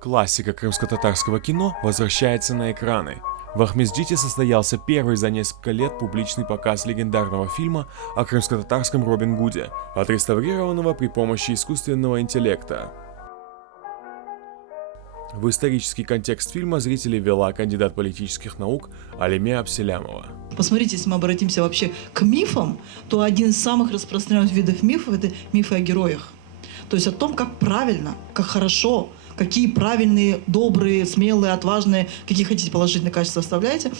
Классика крымско-татарского кино возвращается на экраны. В Ахмездите состоялся первый за несколько лет публичный показ легендарного фильма о крымско-татарском Робин Гуде, отреставрированного при помощи искусственного интеллекта. В исторический контекст фильма зрителей ввела кандидат политических наук Алиме Абселямова. Посмотрите, если мы обратимся вообще к мифам, то один из самых распространенных видов мифов – это мифы о героях. То есть о том, как правильно, как хорошо, какие правильные, добрые, смелые, отважные, какие хотите положительные качества оставляете.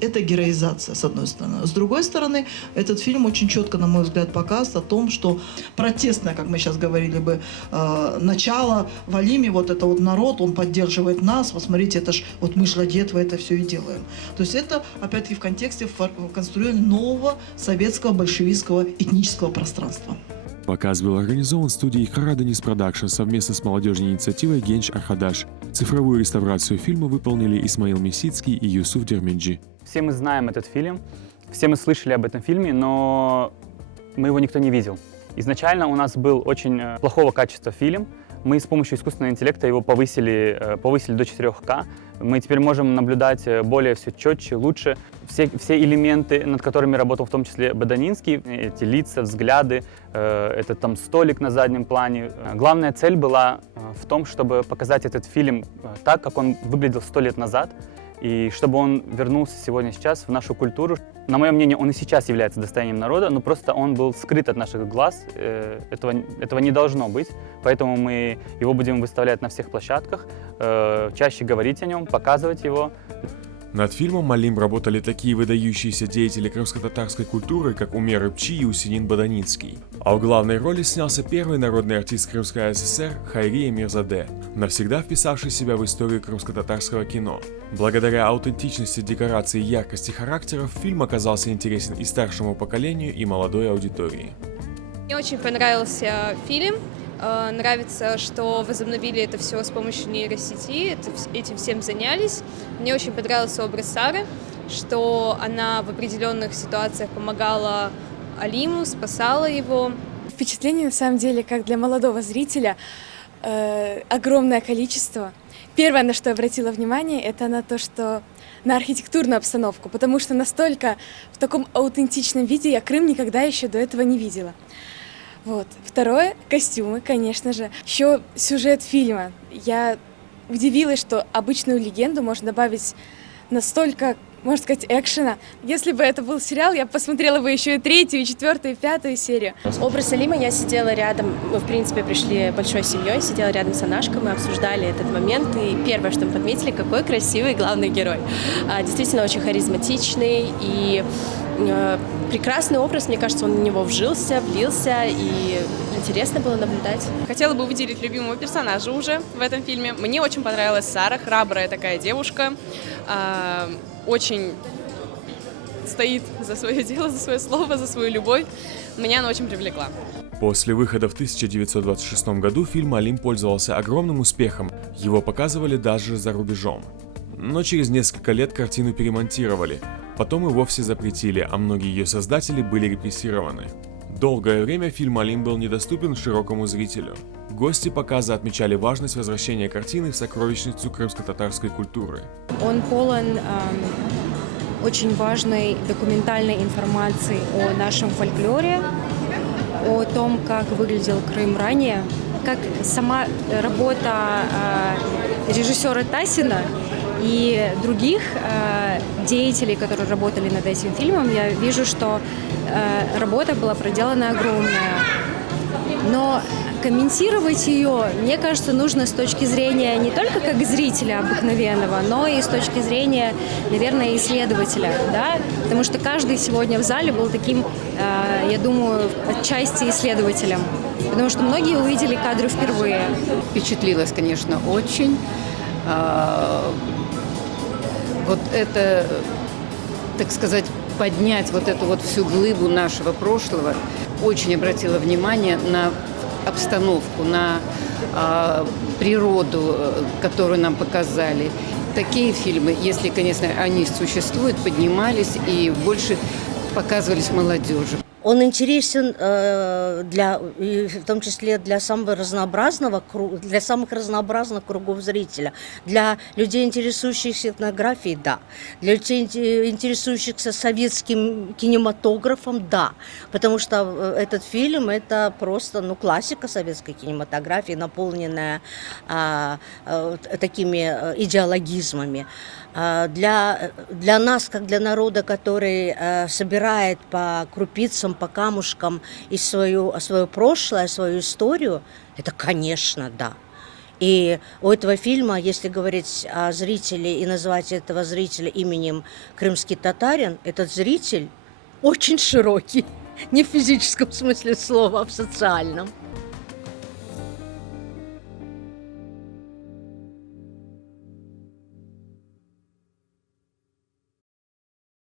Это героизация, с одной стороны. С другой стороны, этот фильм очень четко, на мой взгляд, показывает о том, что протестное, как мы сейчас говорили бы, начало в Алиме, вот это вот народ, он поддерживает нас, вот смотрите, это ж вот мы ж ради этого это все и делаем. То есть это, опять-таки, в контексте конструирования нового советского большевистского этнического пространства. Показ был организован студией Хараденис Продакшн совместно с молодежной инициативой Генч Архадаш. Цифровую реставрацию фильма выполнили Исмаил Месицкий и Юсуф Дерменджи. Все мы знаем этот фильм, все мы слышали об этом фильме, но мы его никто не видел. Изначально у нас был очень плохого качества фильм. Мы с помощью искусственного интеллекта его повысили до 4К. Мы теперь можем наблюдать более все четче, лучше. Все элементы, над которыми работал в том числе Баданинский, эти лица, взгляды, этот там столик на заднем плане. Главная цель была в том, чтобы показать этот фильм так, как он выглядел 100 лет назад, и чтобы он вернулся сейчас в нашу культуру. На мое мнение, он и сейчас является достоянием народа, но просто он был скрыт от наших глаз. Этого не должно быть, поэтому мы его будем выставлять на всех площадках, чаще говорить о нем, показывать его. Над фильмом Алим работали такие выдающиеся деятели крымско-татарской культуры, как Умер Ипчи и Усинин Баданинский. А в главной роли снялся первый народный артист Крымской ССР Хайрия Мирзаде, навсегда вписавший себя в историю крымско-татарского кино. Благодаря аутентичности декораций и яркости характеров фильм оказался интересен и старшему поколению, и молодой аудитории. Мне очень понравился фильм. Нравится, что возобновили это все с помощью нейросети, этим всем занялись. Мне очень понравился образ Сары, что она в определенных ситуациях помогала Алиму, спасала его. Впечатление, на самом деле, как для молодого зрителя, огромное количество. Первое, на что я обратила внимание, это на архитектурную обстановку, потому что настолько в таком аутентичном виде я Крым никогда еще до этого не видела. Вот. Второе – костюмы, конечно же. Еще сюжет фильма. Я удивилась, что обычную легенду можно добавить настолько, можно сказать, экшена. Если бы это был сериал, я посмотрела бы еще и 3-ю, и 4-ю, и 5-ю серию. Образ Алима, я сидела рядом, мы, в принципе, пришли большой семьей, сидела рядом с Анашкой, мы обсуждали этот момент, и первое, что мы подметили, какой красивый главный герой. Действительно очень харизматичный и прекрасный образ, мне кажется, он в него влился, и интересно было наблюдать. Хотела бы выделить любимого персонажа уже в этом фильме. Мне очень понравилась Сара, храбрая такая девушка, очень стоит за свое дело, за свое слово, за свою любовь. Меня она очень привлекла. После выхода в 1926 году фильм «Алим» пользовался огромным успехом, его показывали даже за рубежом. Но через несколько лет картину перемонтировали, потом и вовсе запретили, а многие ее создатели были репрессированы. Долгое время фильм «Алим» был недоступен широкому зрителю. Гости показа отмечали важность возвращения картины в сокровищницу крымско-татарской культуры. Он полон очень важной документальной информации о нашем фольклоре, о том, как выглядел Крым ранее, как сама работа режиссера Тасина и других деятелей, которые работали над этим фильмом, я вижу, что работа была проделана огромная. Но комментировать ее, мне кажется, нужно с точки зрения не только как зрителя обыкновенного, но и с точки зрения, наверное, исследователя, да? Потому что каждый сегодня в зале был таким, я думаю, отчасти исследователем. Потому что многие увидели кадры впервые. Впечатлилась, конечно, очень. Вот это, так сказать, поднять вот эту вот всю глыбу нашего прошлого. Очень обратила внимание на обстановку, на природу, которую нам показали. Такие фильмы, если, конечно, они существуют, поднимались и больше показывались молодежи. Он интересен в том числе для самых разнообразных кругов зрителя. Для людей, интересующихся этнографией, да. Для людей, интересующихся советским кинематографом, да. Потому что этот фильм – это просто классика советской кинематографии, наполненная такими идеологизмами. Для нас, как для народа, который собирает по крупицам, по камушкам и свое прошлое, свою историю, это, конечно, да. И у этого фильма, если говорить о зрителе и назвать этого зрителя именем крымский татарин, этот зритель очень широкий, не в физическом смысле слова, а в социальном.